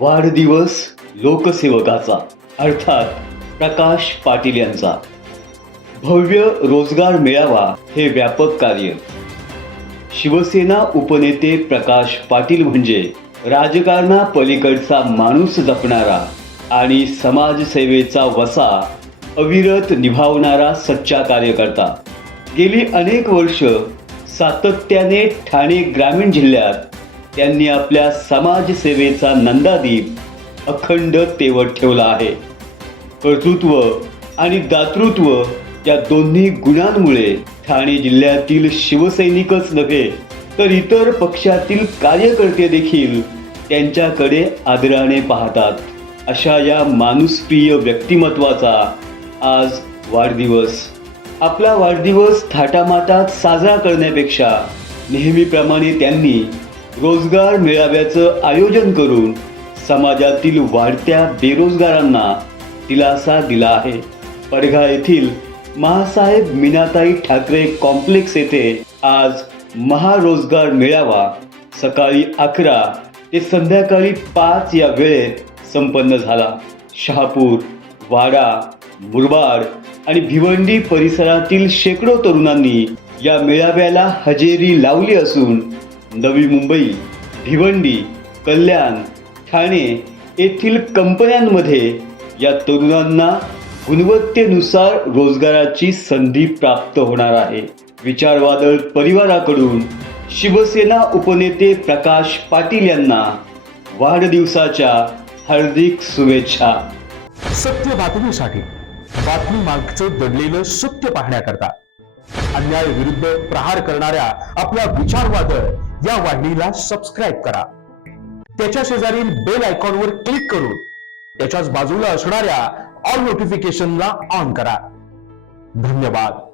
वाढदिवस लोकसेवकाचा अर्थात प्रकाश पाटील यांचा. भव्य रोजगार मेळावा हे व्यापक कार्य. शिवसेना उपनेते प्रकाश पाटील म्हणजे राजकारणा पलीकडचा माणूस जपणारा आणि समाजसेवेचा वसा अविरत निभावणारा सच्चा कार्यकर्ता. गेली अनेक वर्ष सातत्याने ठाणे ग्रामीण जिल्ह्यात त्यांनी आपल्या समाजसेवेचा नंदादीप अखंड तेवत ठेवला आहे. कर्तृत्व आणि दातृत्व या दोन्ही गुणांमुळे ठाणे जिल्ह्यातील शिवसैनिकच नव्हे तर इतर पक्षातील कार्यकर्ते देखील त्यांच्याकडे आदराने पाहतात. अशा या माणूसप्रिय व्यक्तिमत्वाचा आज वाढदिवस. आपला वाढदिवस थाटामाटात साजरा करण्यापेक्षा नेहमीप्रमाणे त्यांनी रोजगार मेळाव्याचं आयोजन करून समाजातील वाढत्या बेरोजगारांना दिलासा दिला आहे. पडघा येथील महासाहेब मीनाताई ठाकरे कॉम्प्लेक्स येथे आज महारोजगार मेळावा सकाळी अकरा ते संध्याकाळी पाच या वेळेत संपन्न झाला. शहापूर वाडा मुरबाड आणि भिवंडी परिसरातील शेकडो तरुणांनी या मेळाव्याला हजेरी लावली असून नवी मुंबई भिवंडी कल्याण ठाणे येथील कंपन्यांमध्ये या तरुणांना गुणवत्तेनुसार रोजगाराची संधी प्राप्त होणार आहे. विचारवादळ परिवाराकडून शिवसेना उपनेते प्रकाश पाटील यांना वाढदिवसाच्या हार्दिक शुभेच्छा. सत्य बातमीसाठी बातमी मागचं दडलेलं सत्य पाहण्याकरता अन्याय विरुद्ध प्रहार करणाऱ्या आपल्या विचारवादळ या वाहिनीला सबस्क्राईब करा. त्याच्या शेजारील बेल आयकॉनवर क्लिक करून त्याच्याच बाजूला असणाऱ्या ऑल नोटिफिकेशनला ऑन करा. धन्यवाद.